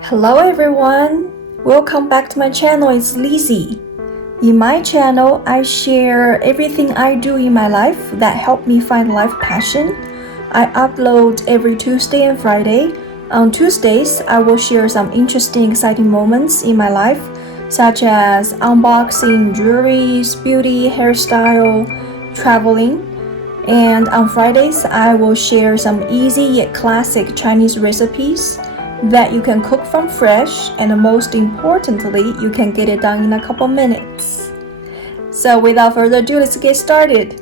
Hello everyone! Welcome back to my channel, it's Lizzy. In my channel, I share everything I do in my life that helped me find life passion. I upload every Tuesday and Friday. On Tuesdays, I will share some interesting, exciting moments in my life, such as unboxing jewelries, beauty, hairstyle, traveling. And on Fridays, I will share some easy yet classic Chinese recipes that you can cook from fresh, and most importantly, you can get it done in a couple minutes. So without further ado, let's get started.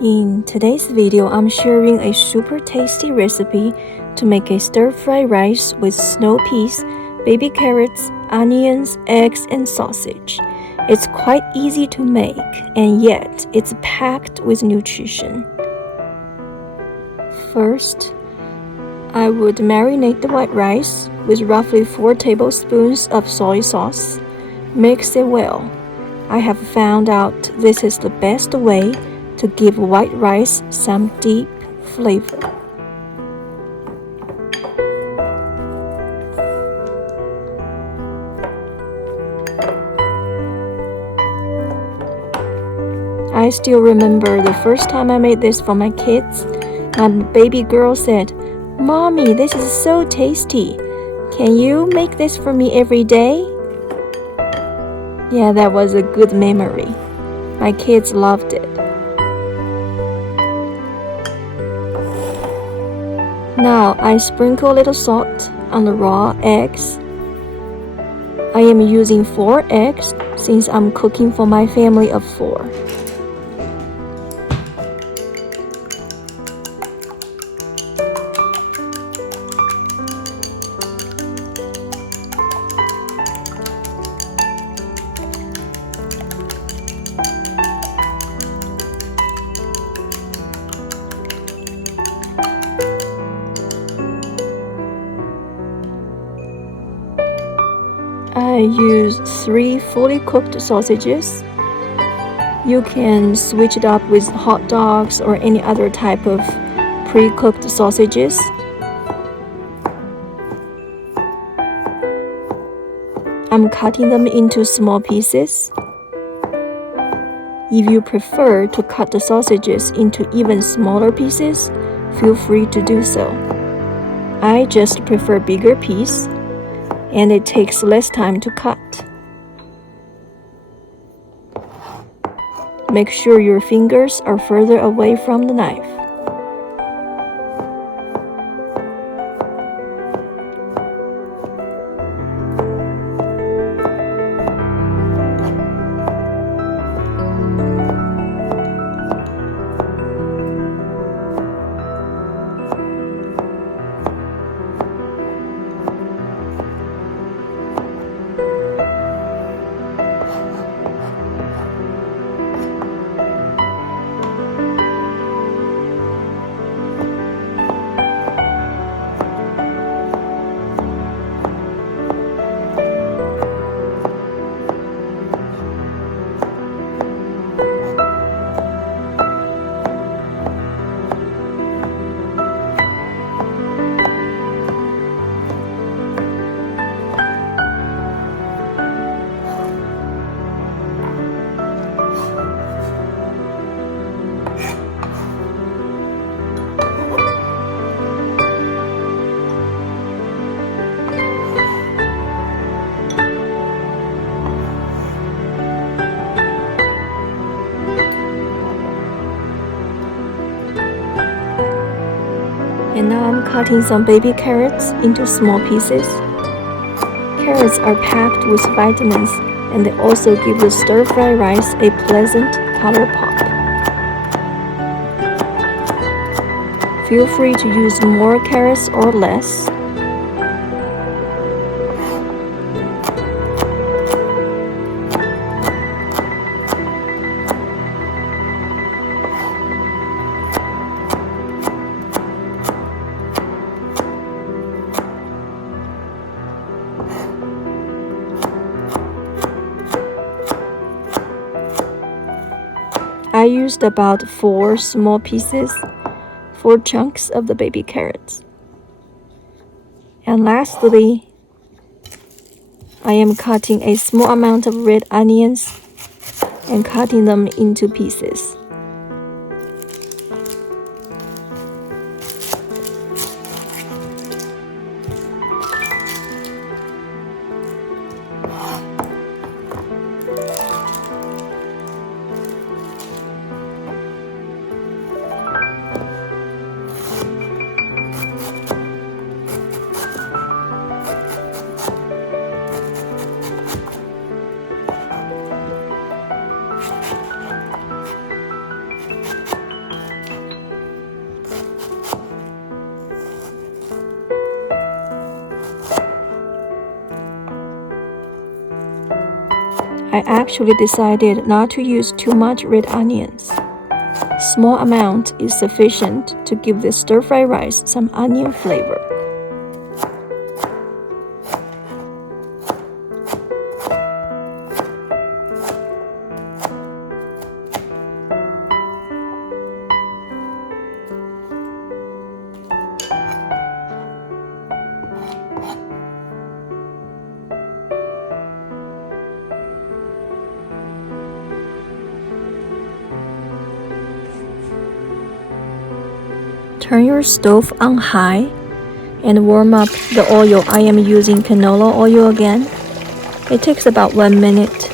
In today's video, I'm sharing a super tasty recipe to make a stir-fry rice with snow peas, baby carrots, onions, eggs, and sausage. It's quite easy to make, and yet it's packed with nutrition. First, I would marinate the white rice with roughly 4 tablespoons of soy sauce. Mix it well. I have found out this is the best way to give white rice some deep flavor. I still remember the first time I made this for my kids. My baby girl said, "Mommy, this is so tasty. Can you make this for me every day?" Yeah, that was a good memory. My kids loved it. Now I sprinkle a little salt on the raw eggs. I am using 4 eggs since I'm cooking for my family of 4. I used 3 fully cooked sausages. You can switch it up with hot dogs or any other type of pre-cooked sausages. I'm cutting them into small pieces. If you prefer to cut the sausages into even smaller pieces, feel free to do so. I just prefer bigger pieces, and it takes less time to cut. Make sure your fingers are further away from the knife. And now I'm cutting some baby carrots into small pieces. Carrots are packed with vitamins, and they also give the stir-fry rice a pleasant color pop. Feel free to use more carrots or less. I used about 4 small pieces, 4 chunks of the baby carrots. And lastly, I am cutting a small amount of red onions and cutting them into pieces. I actually decided not to use too much red onions. Small amount is sufficient to give the stir-fry rice some onion flavor. Turn your stove on high and warm up the oil. I am using canola oil again. It takes about 1 minute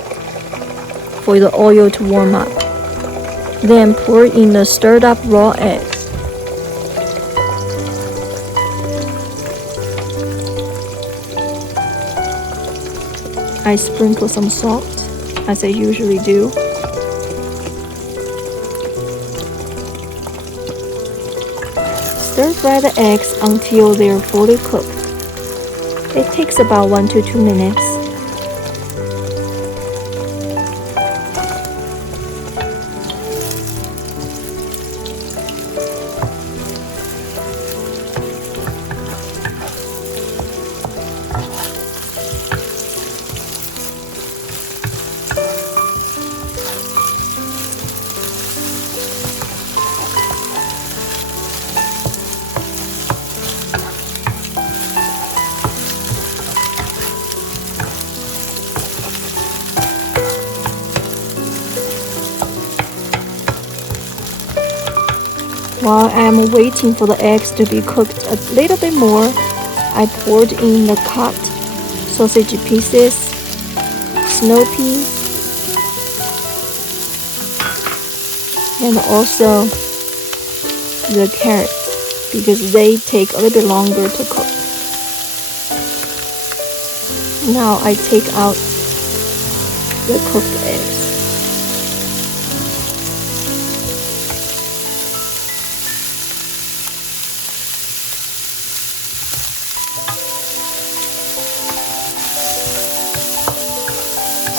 for the oil to warm up. Then pour in the stirred up raw eggs. I sprinkle some salt, as I usually do. Stir-fry the eggs until they're fully cooked. It takes about 1 to 2 minutes. While I am waiting for the eggs to be cooked a little bit more, I poured in the cut sausage pieces, snow peas, and also the carrots because they take a little bit longer to cook. Now I take out the cooked eggs.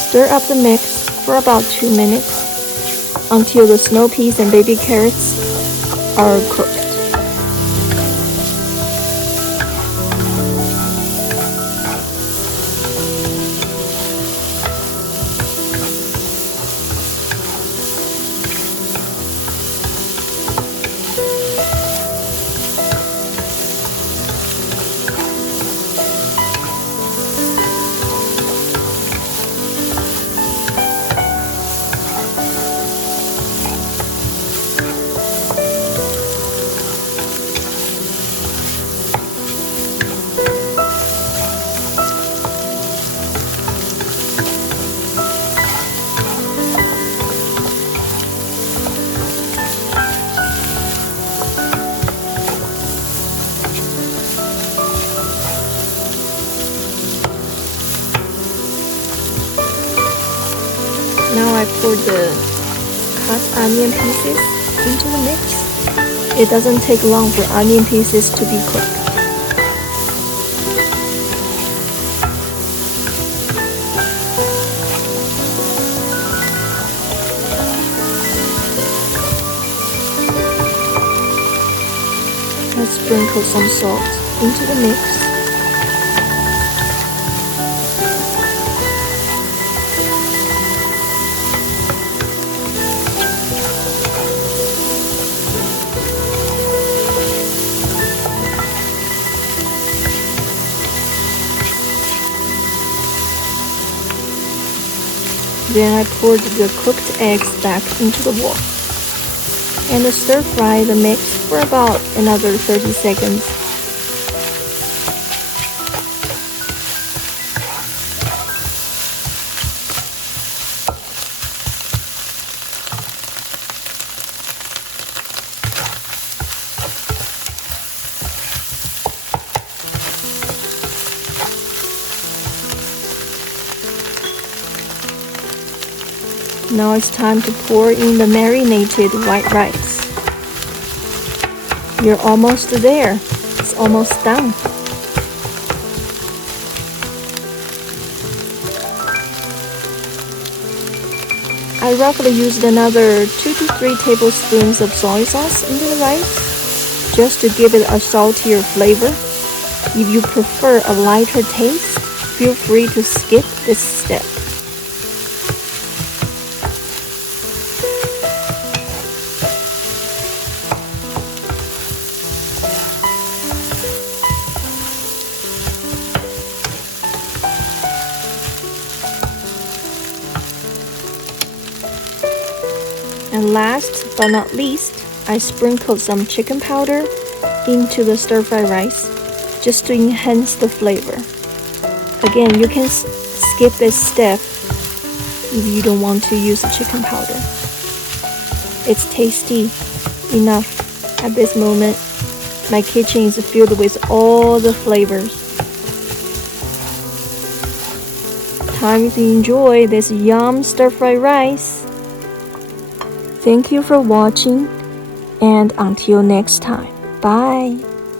Stir up the mix for about 2 minutes until the snow peas and baby carrots are cooked. Now I pour the cut onion pieces into the mix. It doesn't take long for onion pieces to be cooked. I sprinkle some salt into the mix. Then I poured the cooked eggs back into the bowl and stir fry the mix for about another 30 seconds. Now it's time to pour in the marinated white rice. You're almost there. It's almost done. I roughly used another 2 to 3 tablespoons of soy sauce into the rice, just to give it a saltier flavor. If you prefer a lighter taste, feel free to skip this step. And last but not least, I sprinkled some chicken powder into the stir-fry rice just to enhance the flavor. Again, you can skip this step if you don't want to use the chicken powder. It's tasty enough at this moment. My kitchen is filled with all the flavors. Time to enjoy this yum stir-fry rice. Thank you for watching, and until next time, bye.